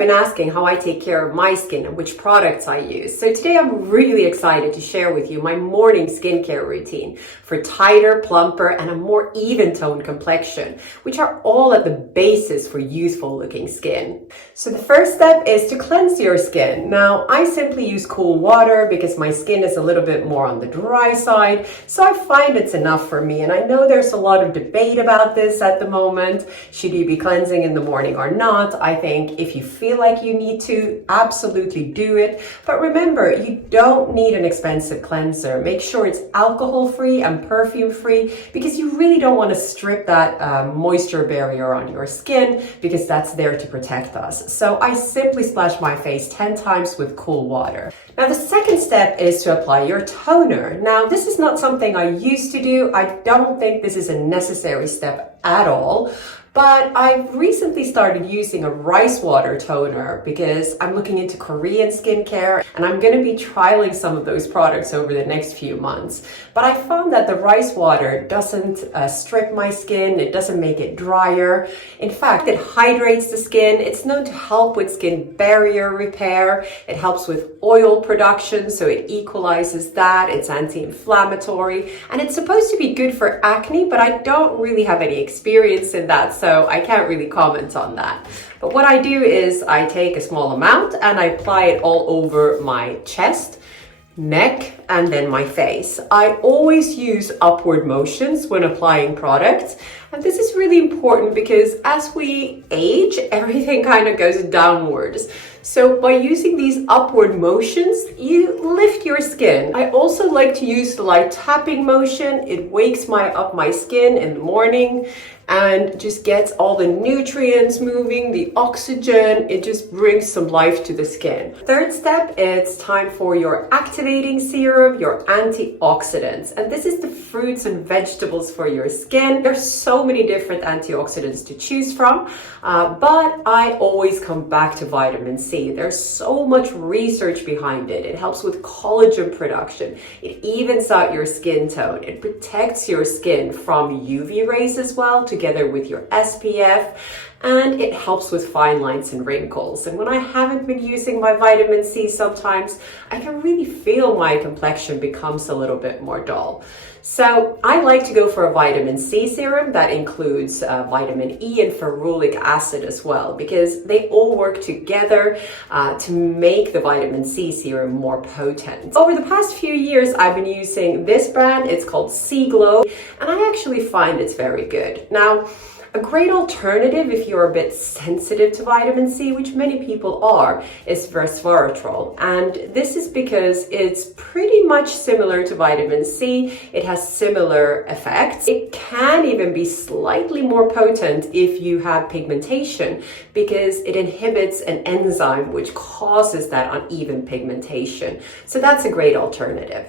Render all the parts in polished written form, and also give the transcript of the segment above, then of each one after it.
been asking how I take care of my skin and which products I use. So today I'm really excited to share with you my morning skincare routine for tighter, plumper, and a more even toned complexion, which are all at the basis for youthful looking skin. So the first step is to cleanse your skin. Now, I simply use cool water because my skin is a little bit more on the dry side, so I find it's enough for me. And I know there's a lot of debate about this at the moment. Should you be cleansing in the morning or not? I think if you feel like you need to, absolutely do it. But remember, you don't need an expensive cleanser. Make sure it's alcohol-free and perfume-free because you really don't want to strip that moisture barrier on your skin because that's there to protect us. So I simply splash my face 10 times with cool water. Now, the second step is to apply your toner. Now, this is not something I used to do. I don't think this is a necessary step at all. But I've recently started using a rice water toner because I'm looking into Korean skincare and I'm going to be trialing some of those products over the next few months. But I found that the rice water doesn't strip my skin, it doesn't make it drier. In fact, it hydrates the skin. It's known to help with skin barrier repair. It helps with oil production, so it equalizes that. It's anti-inflammatory and it's supposed to be good for acne, but I don't really have any experience in that. So I can't really comment on that. But what I do is I take a small amount and I apply it all over my chest, neck, and then my face. I always use upward motions when applying products. And this is really important because as we age, everything kind of goes downwards. So by using these upward motions, you lift your skin. I also like to use the light tapping motion. It wakes up my skin in the morning and just gets all the nutrients moving, the oxygen. It just brings some life to the skin. Third step, it's time for your activating serum, your antioxidants. And this is the fruits and vegetables for your skin. There's so many different antioxidants to choose from, but I always come back to vitamin C. There's so much research behind it. It helps with collagen production. It evens out your skin tone. It protects your skin from UV rays as well, together with your SPF, and it helps with fine lines and wrinkles. And when I haven't been using my vitamin C, sometimes I can really feel my complexion becomes a little bit more dull. So I like to go for a vitamin C serum that includes vitamin E and ferulic acid as well, because they all work together to make the vitamin C serum more potent. Over the past few years, I've been using this brand. It's called C Glow, and I actually find it's very good. Now, a great alternative if you're a bit sensitive to vitamin C, which many people are, is resveratrol. And this is because it's pretty much similar to vitamin C. It has similar effects. It can even be slightly more potent if you have pigmentation because it inhibits an enzyme which causes that uneven pigmentation. So that's a great alternative.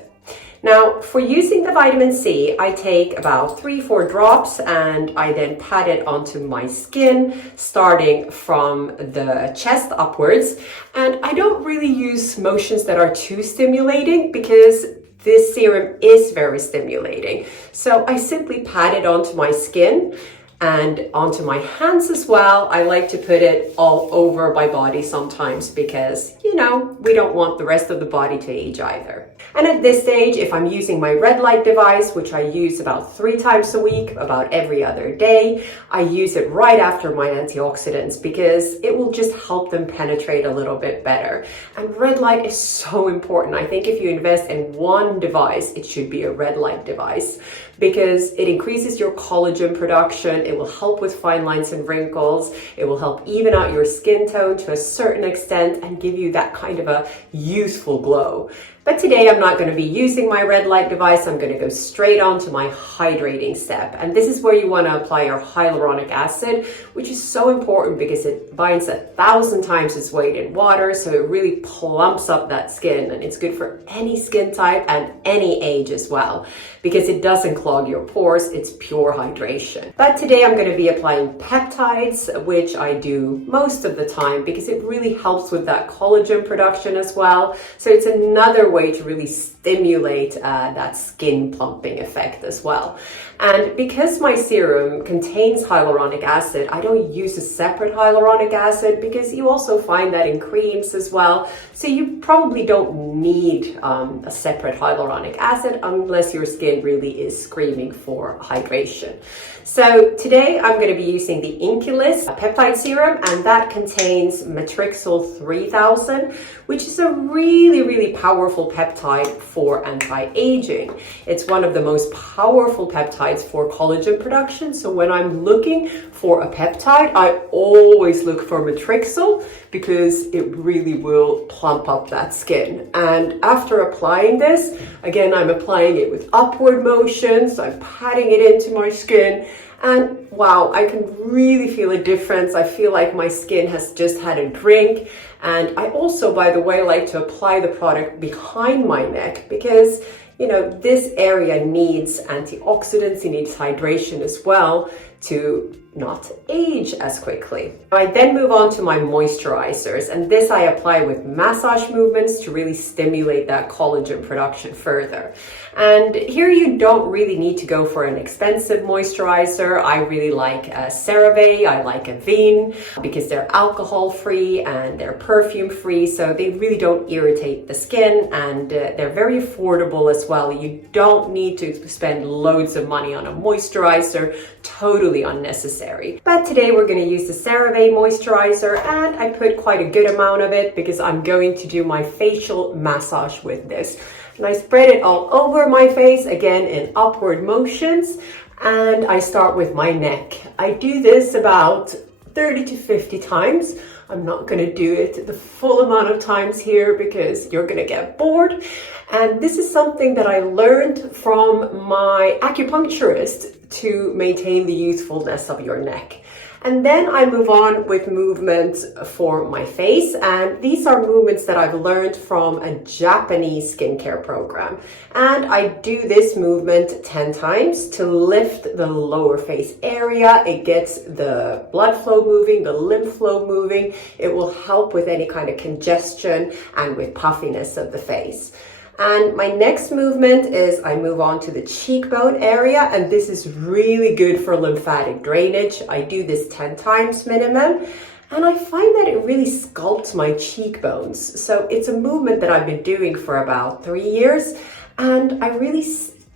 Now, for using the vitamin C, I take about 3-4 drops and I then pat it onto my skin, starting from the chest upwards. And I don't really use motions that are too stimulating because this serum is very stimulating. So I simply pat it onto my skin and onto my hands as well. I like to put it all over my body sometimes because, you know, we don't want the rest of the body to age either. And at this stage, if I'm using my red light device, which I use about 3 times a week, about every other day, I use it right after my antioxidants because it will just help them penetrate a little bit better. And red light is so important. I think if you invest in one device, it should be a red light device because it increases your collagen production. It will help with fine lines and wrinkles. It will help even out your skin tone to a certain extent and give you that kind of a youthful glow. But today I'm not going to be using my red light device. I'm going to go straight on to my hydrating step. And this is where you want to apply your hyaluronic acid, which is so important because it binds 1,000 times its weight in water. So it really plumps up that skin, and it's good for any skin type and any age as well, because it doesn't clog your pores. It's pure hydration. But today I'm going to be applying peptides, which I do most of the time because it really helps with that collagen production as well. So it's another way to really stimulate that skin plumping effect as well. And because my serum contains hyaluronic acid, I don't use a separate hyaluronic acid because you also find that in creams as well. So you probably don't need a separate hyaluronic acid unless your skin really is screaming for hydration. So today I'm going to be using the Inculus peptide serum, and that contains Matrixyl 3000, which is a really powerful peptide for anti-aging. It's one of the most powerful peptides for collagen production. So when I'm looking for a peptide, I always look for Matrixyl because it really will plump up that skin. And after applying this, again, I'm applying it with upward motions. I'm patting it into my skin. And wow, I can really feel a difference. I feel like my skin has just had a drink. And I also, by the way, like to apply the product behind my neck because, you know, this area needs antioxidants, it needs hydration as well to not age as quickly. I then move on to my moisturizers, and this I apply with massage movements to really stimulate that collagen production further. And here you don't really need to go for an expensive moisturizer. I really like CeraVe, I like Avene because they're alcohol free and they're perfume free, so they really don't irritate the skin, and they're very affordable as well. You don't need to spend loads of money on a moisturizer, totally unnecessary. But today we're going to use the CeraVe moisturizer, and I put quite a good amount of it because I'm going to do my facial massage with this. And I spread it all over my face, again in upward motions, and I start with my neck. I do this about 30 to 50 times. I'm not going to do it the full amount of times here because you're going to get bored. And this is something that I learned from my acupuncturist to maintain the youthfulness of your neck. And then I move on with movements for my face, and these are movements that I've learned from a Japanese skincare program. And I do this movement 10 times to lift the lower face area. It gets the blood flow moving, the lymph flow moving. It will help with any kind of congestion and with puffiness of the face. And my next movement is I move on to the cheekbone area, and this is really good for lymphatic drainage. I do this 10 times minimum, and I find that it really sculpts my cheekbones. So it's a movement that I've been doing for about 3 years, and I really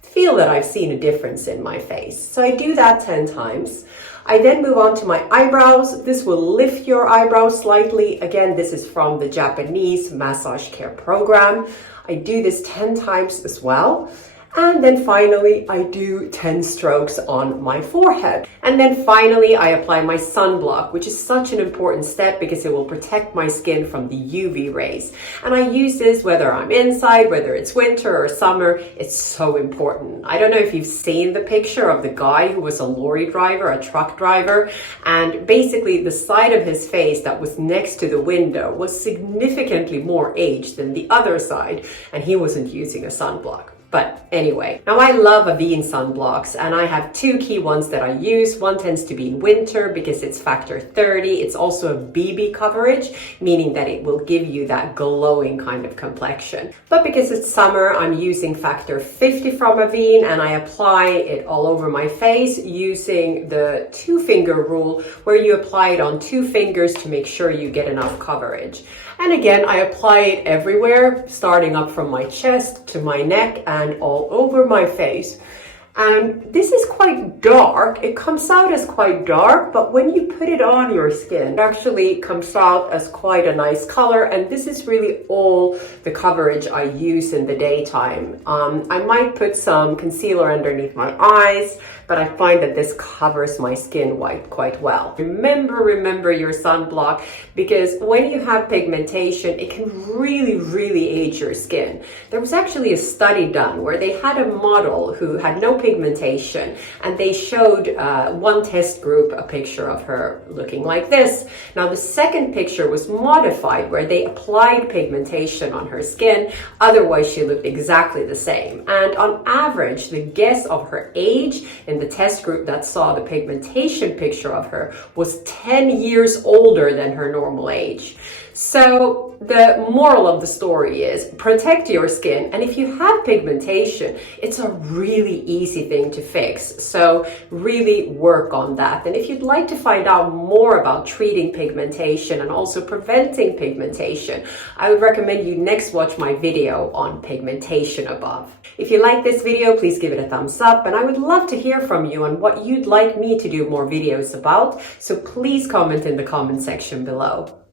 feel that I've seen a difference in my face. So I do that 10 times. I then move on to my eyebrows. This will lift your eyebrows slightly. Again, this is from the Japanese massage care program. I do this 10 times as well. And then finally, I do 10 strokes on my forehead. And then finally, I apply my sunblock, which is such an important step because it will protect my skin from the UV rays. And I use this whether I'm inside, whether it's winter or summer. It's so important. I don't know if you've seen the picture of the guy who was a lorry driver, a truck driver, and basically the side of his face that was next to the window was significantly more aged than the other side, and he wasn't using a sunblock. But anyway, now I love Avene sunblocks, and I have two key ones that I use. One tends to be in winter because it's factor 30. It's also a BB coverage, meaning that it will give you that glowing kind of complexion. But because it's summer, I'm using factor 50 from Avene, and I apply it all over my face using the 2-finger rule, where you apply it on 2 fingers to make sure you get enough coverage. And again, I apply it everywhere, starting up from my chest to my neck and all over my face. And this is quite dark. It comes out as quite dark, but when you put it on your skin, it actually comes out as quite a nice color. And this is really all the coverage I use in the daytime. I might put some concealer underneath my eyes, but I find that this covers my skin quite well. Remember your sunblock, because when you have pigmentation, it can really age your skin. There was actually a study done where they had a model who had no pigmentation, and they showed one test group a picture of her looking like this. Now the second picture was modified, where they applied pigmentation on her skin, otherwise she looked exactly the same. And on average, the guess of her age in in the test group that saw the pigmentation picture of her was 10 years older than her normal age. So the moral of the story is protect your skin, and if you have pigmentation, it's a really easy thing to fix. So really work on that. And if you'd like to find out more about treating pigmentation and also preventing pigmentation, I would recommend you next watch my video on pigmentation above. If you like this video, please give it a thumbs up, and I would love to hear from you on what you'd like me to do more videos about. So please comment in the comment section below.